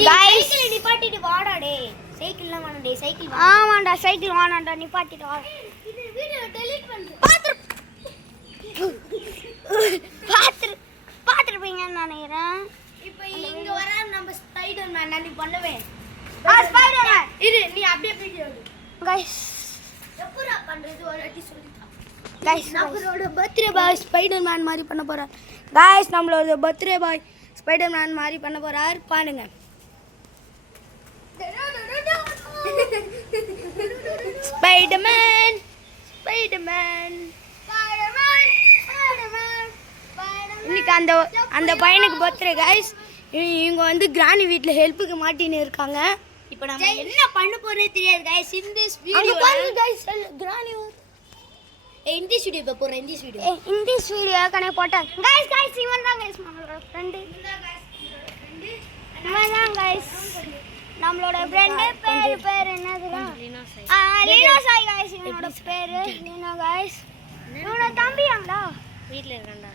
guys cycle நிப்பாட்டிட்டு வாடா டேய் சைக்கிள்ல வாடா டேய் சைக்கிள் வா ஆமாடா சைக்கிள் வாடாடா நிப்பாட்டிட்டு வா இது வீடியோ டெலீட் பண்ணு பாத்துருப்பீங்கன்னு நினைக்கிறேன் இப்போ இங்க வர நம்ம ஸ்பைடர்மேன் நான் பண்ணுவேன் ஸ்பைடர்மேன் இரு நீ அப்படியே வீடியோ எடு गाइस எப்பறா பண்றது ஒரு வாட்டி சொல்லிட்டா गाइस நம்மளோட பர்த்டே பாய் ஸ்பைடர்மேன் மாதிரி பண்ண போறார் गाइस நம்மளோட பர்த்டே பாய் ஸ்பைடர்மேன் மாதிரி பண்ண போறார் பாருங்க ஸ்பைடர்மேன் ஸ்பைடர்மேன் ஸ்பைடர்மேன் ஸ்பைடர்மேன் இன்னைக்கு அந்த பையனுக்கு பர்த்டே गाइस இவங்க வந்து கிரானி வீட்ல ஹெல்ப்புக்கு மாட்டின்னு இருக்காங்க இப்போ நம்ம என்ன பண்ண போறே தெரியாது गाइस in this video அங்க பாருங்க guys granny in this video இப்ப போறேன் in this video கனே போட்டேன் गाइस இவன் தான் गाइस நம்மளோட ஃப்ரெண்ட் இந்த गाइस இவன் தான் गाइस நம்மளோட ஃப்ரெண்ட் பேர் என்னதுடா லீனோசாய் गाइस இவனோட பேரு லீனோ गाइस இவனோட தம்பியாங்கடா வீட்ல இருக்கான்டா